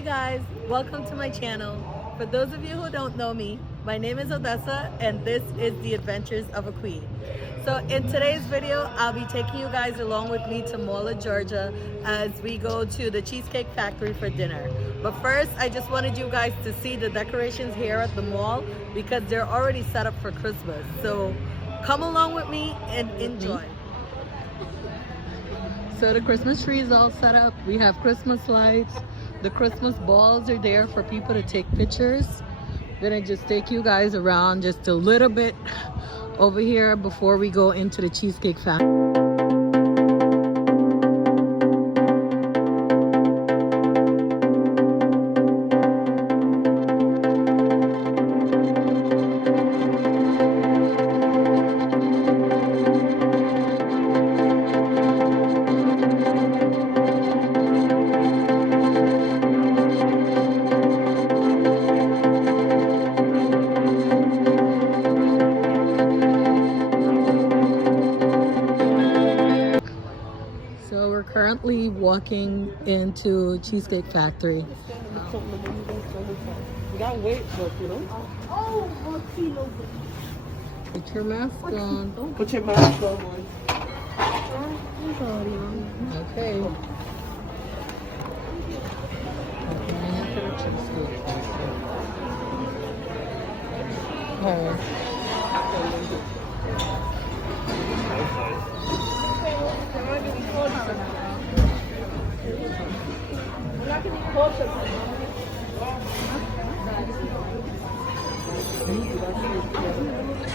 Hey guys, welcome to my channel. For those of you who don't know me, my name is Odessa and this is the Adventures of a Queen. So in today's video, I'll be taking you guys along with me to Mola, Georgia as we go to the Cheesecake Factory for dinner. But first, I just wanted you guys to see the decorations here at the mall because they're already set up for Christmas. So come along with me and enjoy. So the Christmas tree is all set up. We have Christmas lights. The Christmas balls are there for people to take pictures. Then I just take you guys around just a little bit over here before we go into the Cheesecake Factory. So we're currently walking into Cheesecake Factory. You gotta wait, but you know. Put your mask on. Put your mask on. Okay. Alright.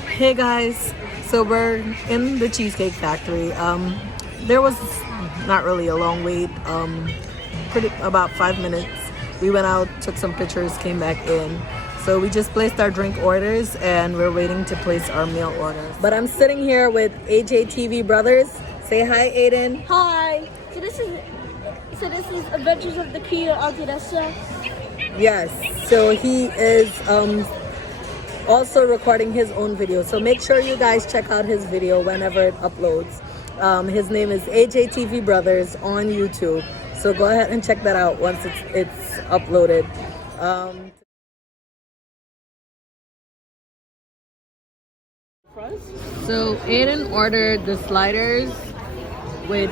Hey guys, so we're in the Cheesecake Factory. There was not really a long wait, about 5 minutes. We went out, took some pictures, came back in. So we just placed our drink orders and we're waiting to place our meal orders. But I'm sitting here with AJTV Brothers. Say hi, Aiden. Hi. So this is Adventures of the Queen of Odessa. Yes. So he is also recording his own video. So make sure you guys check out his video whenever it uploads. His name is AJTV Brothers on YouTube. So go ahead and check that out once it's uploaded. So Aiden ordered the sliders with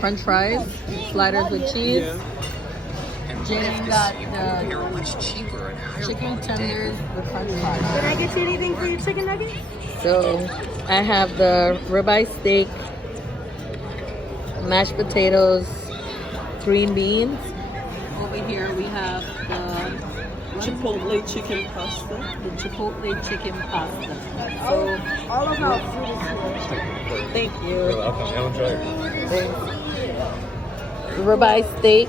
French fries, sliders with cheese. Yeah. Jamie got the chicken tenders with French fries. Can I get you anything for your chicken nuggets? So I have the ribeye steak, mashed potatoes, green beans. Over here we have the Chipotle chicken pasta. Chipotle chicken pasta. So All of our food is thank you. You're welcome. I'll enjoy it. Thanks. Ribeye steak,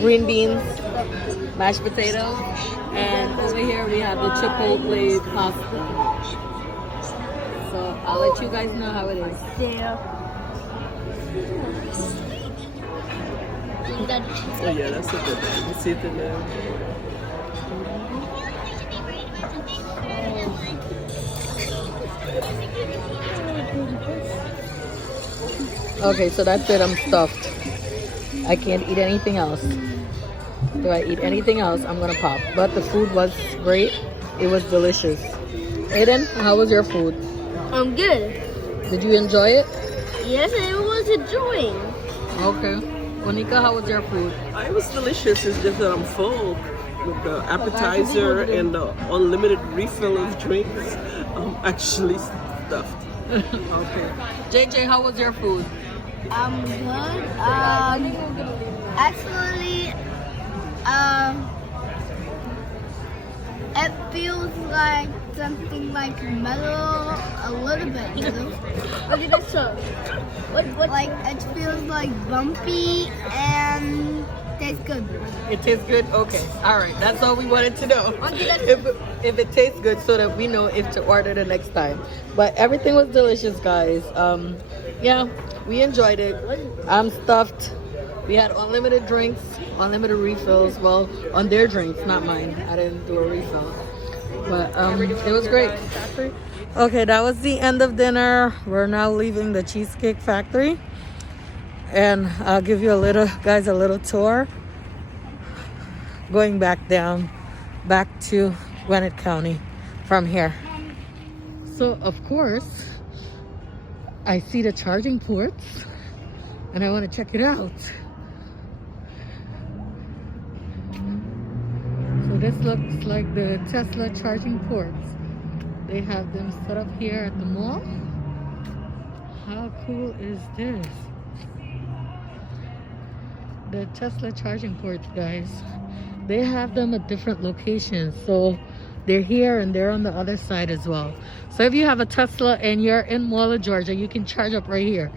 green beans, mashed potatoes, and over here we have the Chipotle pasta. So I'll let you guys know how it is. there. Oh yeah, that's a good one. You see it in there. Okay, so that's it. I'm stuffed. I can't eat anything else. Do I eat anything else, I'm gonna pop. But the food was great. It was delicious. Aiden, how was your food? I'm good. Did you enjoy it? Yes, I was enjoying. Okay. Monica, how was your food? It was delicious. It's just that I'm full with the appetizer and the unlimited refill of drinks. I'm actually stuffed. Okay. JJ, how was your food? I'm good. Actually, it feels like something like mellow, a little bit, you know? Look at this one. What? Like, it feels like bumpy and tastes good. It tastes good? Okay. All right. That's all we wanted to know. Okay, that's If it tastes good so that we know if to order the next time. But everything was delicious, guys. Yeah, we enjoyed it. I'm stuffed. We had unlimited drinks, unlimited refills. Well, on their drinks, not mine. I didn't do a refill. But it was great. Okay, that was the end of dinner. We're now leaving the Cheesecake Factory. and I'll give you a little tour going back to Gwinnett County from here. So of course I see the charging ports and I want to check it out. So this looks like the Tesla charging ports. They have them set up here at the mall. How cool is this? The Tesla charging ports, guys. They have them at different locations. So they're here and they're on the other side as well. So if you have a Tesla and you're in Mall of Georgia, you can charge up right here.